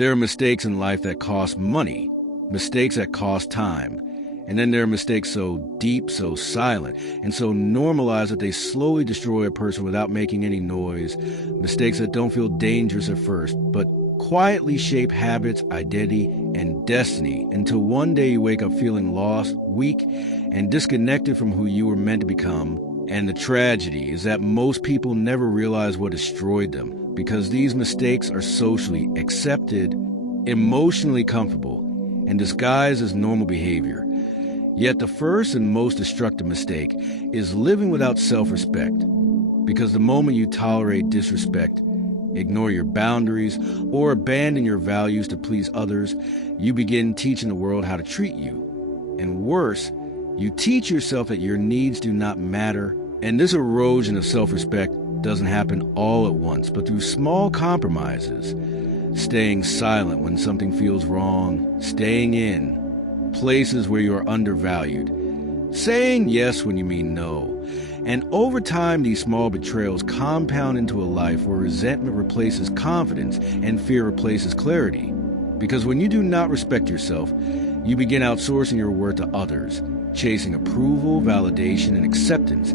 There are mistakes in life that cost money, mistakes that cost time, and then there are mistakes so deep, so silent, and so normalized that they slowly destroy a person without making any noise, mistakes that don't feel dangerous at first, but quietly shape habits, identity, and destiny until one day you wake up feeling lost, weak, and disconnected from who you were meant to become. And the tragedy is that most people never realize what destroyed them, because these mistakes are socially accepted, emotionally comfortable, and disguised as normal behavior. Yet the first and most destructive mistake is living without self-respect, because the moment you tolerate disrespect, ignore your boundaries, or abandon your values to please others, you begin teaching the world how to treat you. And worse, you teach yourself that your needs do not matter. And this erosion of self-respect doesn't happen all at once, but through small compromises. Staying silent when something feels wrong, staying in places where you are undervalued, saying yes when you mean no. And over time, these small betrayals compound into a life where resentment replaces confidence and fear replaces clarity. Because when you do not respect yourself, you begin outsourcing your worth to others, chasing approval, validation, and acceptance.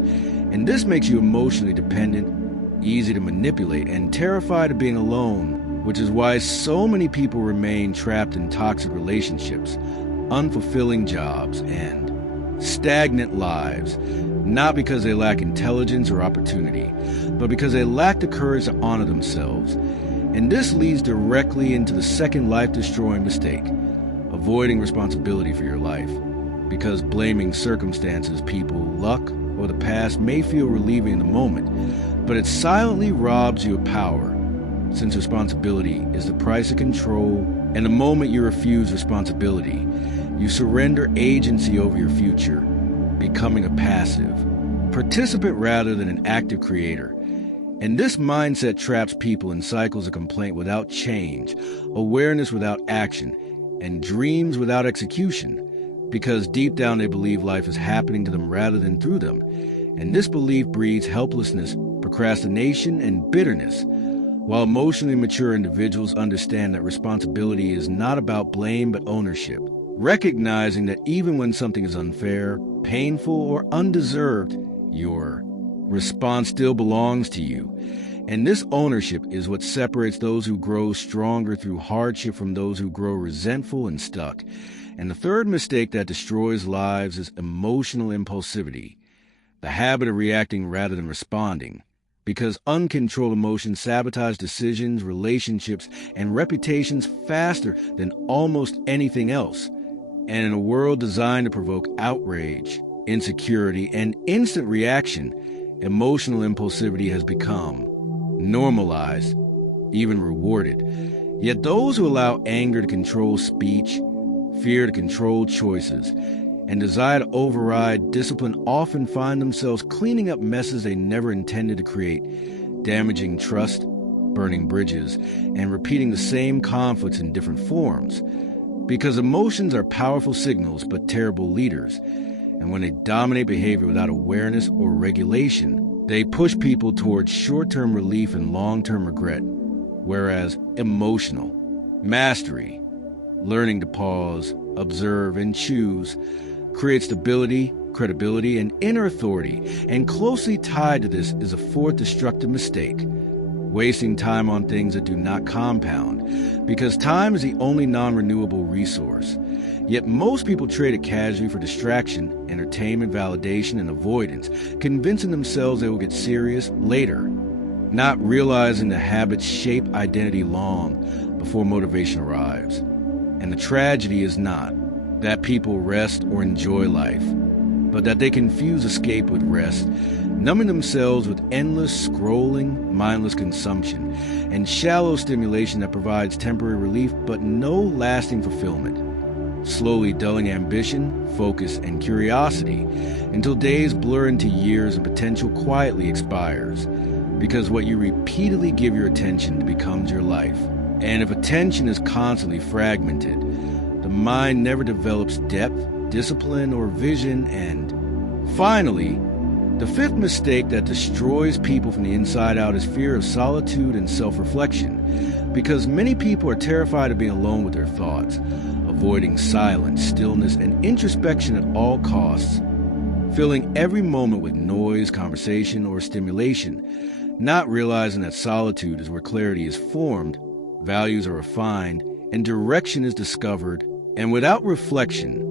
And this makes you emotionally dependent, easy to manipulate, and terrified of being alone, which is why so many people remain trapped in toxic relationships, unfulfilling jobs, and stagnant lives, not because they lack intelligence or opportunity, but because they lack the courage to honor themselves. And this leads directly into the second life-destroying mistake, avoiding responsibility for your life. Because blaming circumstances, people, luck, or the past may feel relieving in the moment, but it silently robs you of power, since responsibility is the price of control, and the moment you refuse responsibility, you surrender agency over your future, becoming a passive participant rather than an active creator. And this mindset traps people in cycles of complaint without change, awareness without action, and dreams without execution, because deep down they believe life is happening to them rather than through them. And this belief breeds helplessness, procrastination, and bitterness, while emotionally mature individuals understand that responsibility is not about blame but ownership, recognizing that even when something is unfair, painful, or undeserved, your response still belongs to you. And this ownership is what separates those who grow stronger through hardship from those who grow resentful and stuck. And the third mistake that destroys lives is emotional impulsivity, the habit of reacting rather than responding, because uncontrolled emotions sabotage decisions, relationships, and reputations faster than almost anything else. And in a world designed to provoke outrage, insecurity, and instant reaction, emotional impulsivity has become normalized, even rewarded. Yet those who allow anger to control speech, fear to control choices, and desire to override discipline often find themselves cleaning up messes they never intended to create, damaging trust, burning bridges, and repeating the same conflicts in different forms. Because emotions are powerful signals but terrible leaders, and when they dominate behavior without awareness or regulation, they push people towards short-term relief and long-term regret, whereas emotional mastery, learning to pause, observe, and choose, creates stability, credibility, and inner authority. And closely tied to this is a fourth destructive mistake, wasting time on things that do not compound, because time is the only non-renewable resource. Yet most people trade it casually for distraction, entertainment, validation, and avoidance, convincing themselves they will get serious later, not realizing the habits shape identity long before motivation arrives. And the tragedy is not that people rest or enjoy life, but that they confuse escape with rest, numbing themselves with endless scrolling, mindless consumption, and shallow stimulation that provides temporary relief but no lasting fulfillment, slowly dulling ambition, focus, and curiosity until days blur into years and potential quietly expires, because what you repeatedly give your attention to becomes your life. And if attention is constantly fragmented, the mind never develops depth, discipline, or vision, and finally, The fifth mistake that destroys people from the inside out is fear of solitude and self-reflection, because many people are terrified of being alone with their thoughts, avoiding silence, stillness, and introspection at all costs, filling every moment with noise, conversation, or stimulation, not realizing that solitude is where clarity is formed, values are refined, and direction is discovered. And without reflection,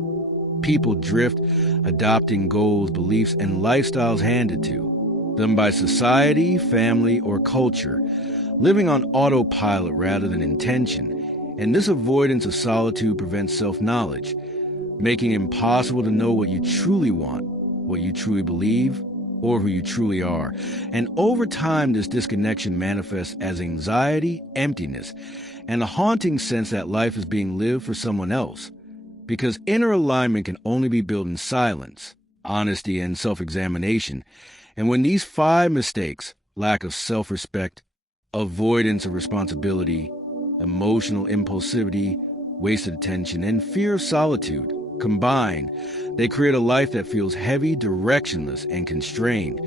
people drift, adopting goals, beliefs, and lifestyles handed to them by society, family, or culture, living on autopilot rather than intention. And this avoidance of solitude prevents self-knowledge, making it impossible to know what you truly want, what you truly believe, or who you truly are. And over time, this disconnection manifests as anxiety, emptiness, and a haunting sense that life is being lived for someone else. Because inner alignment can only be built in silence, honesty, and self-examination. And when these 5 mistakes, lack of self-respect, avoidance of responsibility, emotional impulsivity, wasted attention, and fear of solitude combine, they create a life that feels heavy, directionless, and constrained,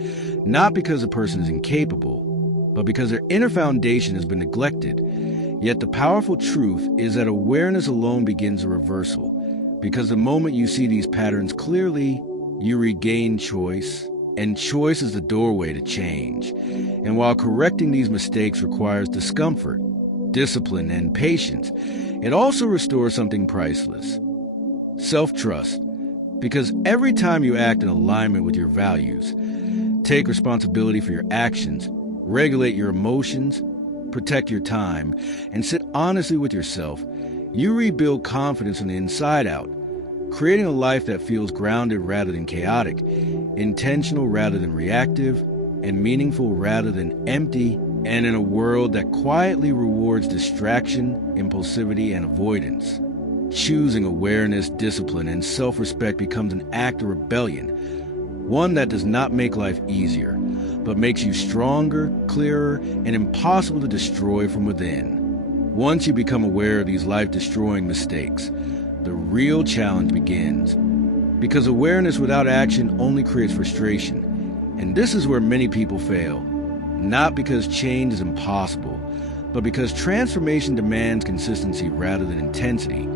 not because a person is incapable, but because their inner foundation has been neglected. Yet the powerful truth is that awareness alone begins a reversal, because the moment you see these patterns clearly, you regain choice, and choice is the doorway to change. And while correcting these mistakes requires discomfort, discipline, and patience, it also restores something priceless: self-trust. Because every time you act in alignment with your values, take responsibility for your actions, regulate your emotions, protect your time, and sit honestly with yourself, you rebuild confidence from the inside out, creating a life that feels grounded rather than chaotic, intentional rather than reactive, and meaningful rather than empty, and in a world that quietly rewards distraction, impulsivity, and avoidance. Choosing awareness, discipline, and self-respect becomes an act of rebellion, one that does not make life easier, but makes you stronger, clearer, and impossible to destroy from within. Once you become aware of these life-destroying mistakes, the real challenge begins. Because awareness without action only creates frustration, and this is where many people fail, not because change is impossible, but because transformation demands consistency rather than intensity.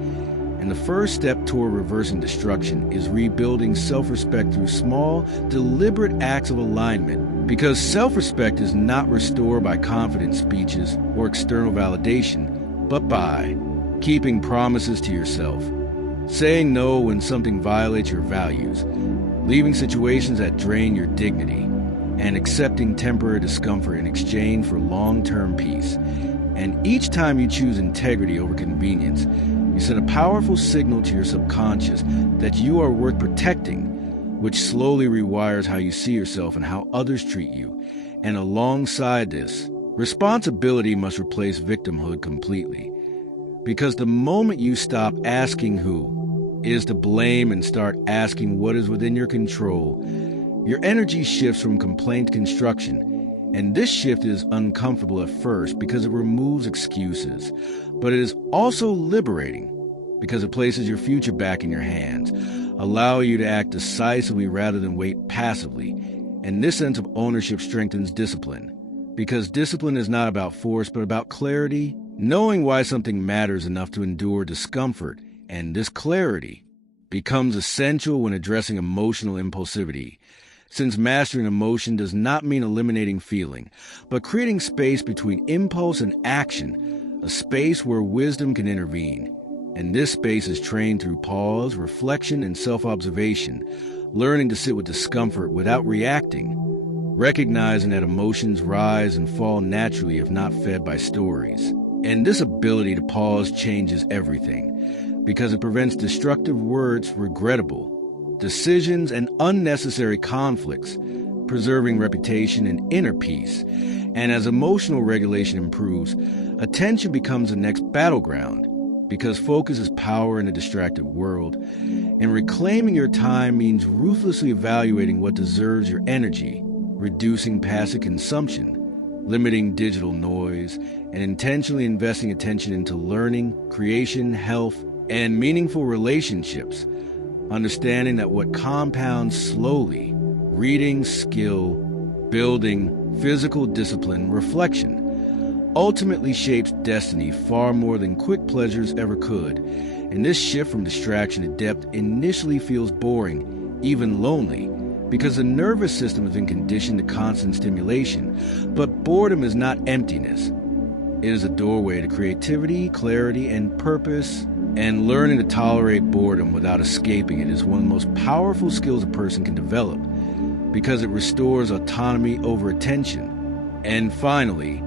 And the first step toward reversing destruction is rebuilding self-respect through small, deliberate acts of alignment. Because self-respect is not restored by confident speeches or external validation, but by keeping promises to yourself, saying no when something violates your values, leaving situations that drain your dignity, and accepting temporary discomfort in exchange for long-term peace. And each time you choose integrity over convenience, you send a powerful signal to your subconscious that you are worth protecting, which slowly rewires how you see yourself and how others treat you. And alongside this, responsibility must replace victimhood completely. Because the moment you stop asking who is to blame and start asking what is within your control, your energy shifts from complaint to construction. And this shift is uncomfortable at first because it removes excuses, but it is also liberating because it places your future back in your hands, allowing you to act decisively rather than wait passively. And this sense of ownership strengthens discipline, because discipline is not about force but about clarity, knowing why something matters enough to endure discomfort. And this clarity becomes essential when addressing emotional impulsivity, since mastering emotion does not mean eliminating feeling, but creating space between impulse and action, a space where wisdom can intervene. And this space is trained through pause, reflection, and self-observation, learning to sit with discomfort without reacting, recognizing that emotions rise and fall naturally if not fed by stories. And this ability to pause changes everything, because it prevents destructive words, regrettable decisions, and unnecessary conflicts, preserving reputation and inner peace. And as emotional regulation improves, attention becomes the next battleground, because focus is power in a distracted world. And reclaiming your time means ruthlessly evaluating what deserves your energy, reducing passive consumption, limiting digital noise, and intentionally investing attention into learning, creation, health, and meaningful relationships, understanding that what compounds slowly reading, skill, building, physical discipline, reflection, ultimately shapes destiny far more than quick pleasures ever could. And this shift from distraction to depth initially feels boring, even lonely, because the nervous system has been conditioned to constant stimulation. But boredom is not emptiness. It is a doorway to creativity, clarity, and purpose. And learning to tolerate boredom without escaping it is one of the most powerful skills a person can develop, because it restores autonomy over attention. And finally,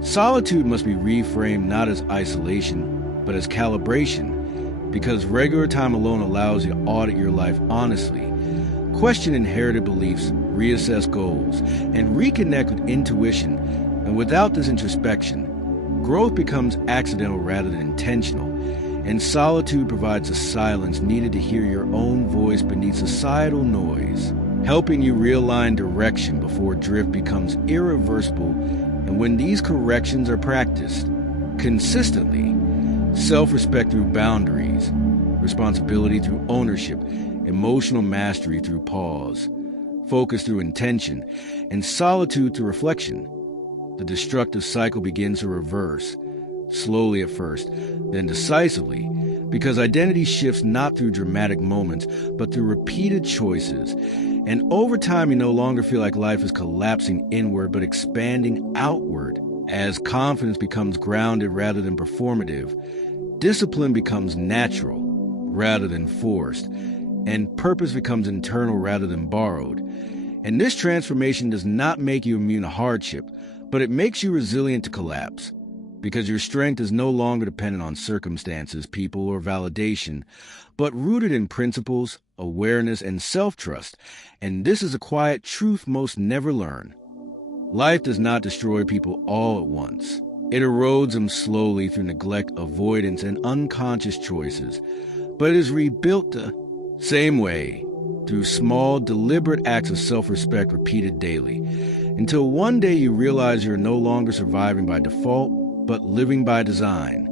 solitude must be reframed not as isolation, but as calibration, because regular time alone allows you to audit your life honestly, question inherited beliefs, reassess goals, and reconnect with intuition. And without this introspection, growth becomes accidental rather than intentional. And solitude provides the silence needed to hear your own voice beneath societal noise, helping you realign direction before drift becomes irreversible. And when these corrections are practiced consistently, self-respect through boundaries, responsibility through ownership, emotional mastery through pause, focus through intention, and solitude through reflection, the destructive cycle begins to reverse, slowly at first, then decisively, because identity shifts not through dramatic moments, but through repeated choices. And over time, you no longer feel like life is collapsing inward, but expanding outward. As confidence becomes grounded rather than performative, discipline becomes natural rather than forced, and purpose becomes internal rather than borrowed. And this transformation does not make you immune to hardship, but it makes you resilient to collapse, because your strength is no longer dependent on circumstances, people, or validation, but rooted in principles, awareness, and self-trust. And this is a quiet truth most never learn. Life does not destroy people all at once. It erodes them slowly through neglect, avoidance, and unconscious choices, but it is rebuilt the same way, through small, deliberate acts of self-respect repeated daily, until one day you realize you're no longer surviving by default, but living by design.